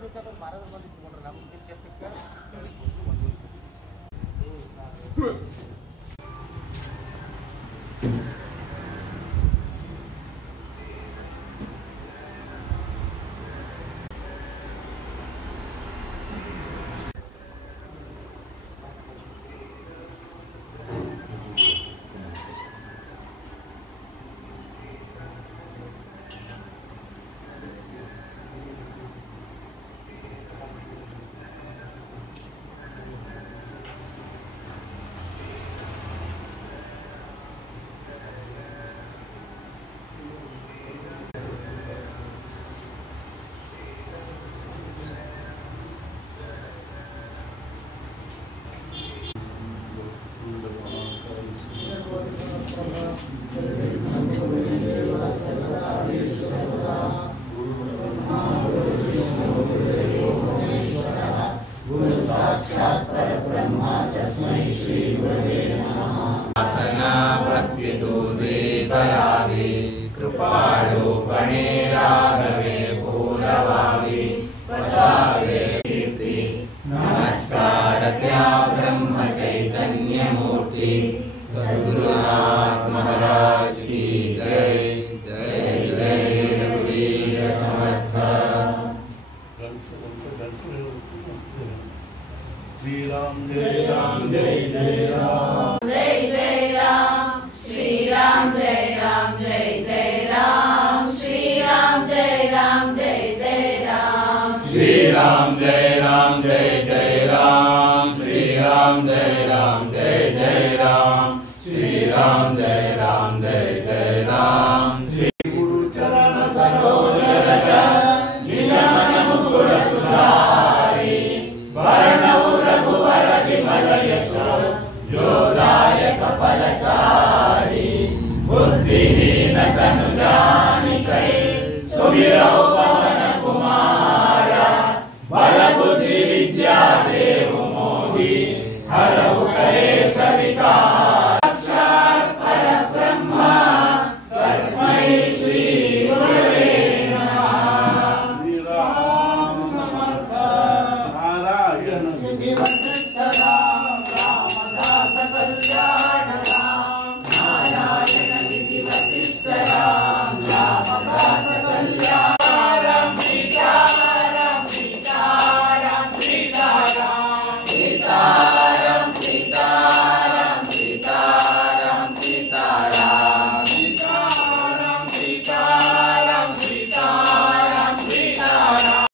ಬೇಕಾದ್ರೆ ಮಾರಾಟ ಮಾಡಿ ತಗೊಂಡ್ರೆ ನಮ್ಗೆ ಕೆಟ್ಟಕ್ಕೆ कृपालोपणे राघवे पूरवावी प्रसादे कीर्ति नमस्कार त्या ब्रह्म चैतन्य मूर्ति सद्गुरुनाथ महाराज की जय जय जय रघुवीर समर्थ। श्री राम जय राम जय जय राम जय जय राम श्री राम जय राम जय जय राम श्री राम जय राम जय जय राम श्री राम जय राम जय जय राम श्री राम जय राम जय जय राम श्री राम जय राम जय जय राम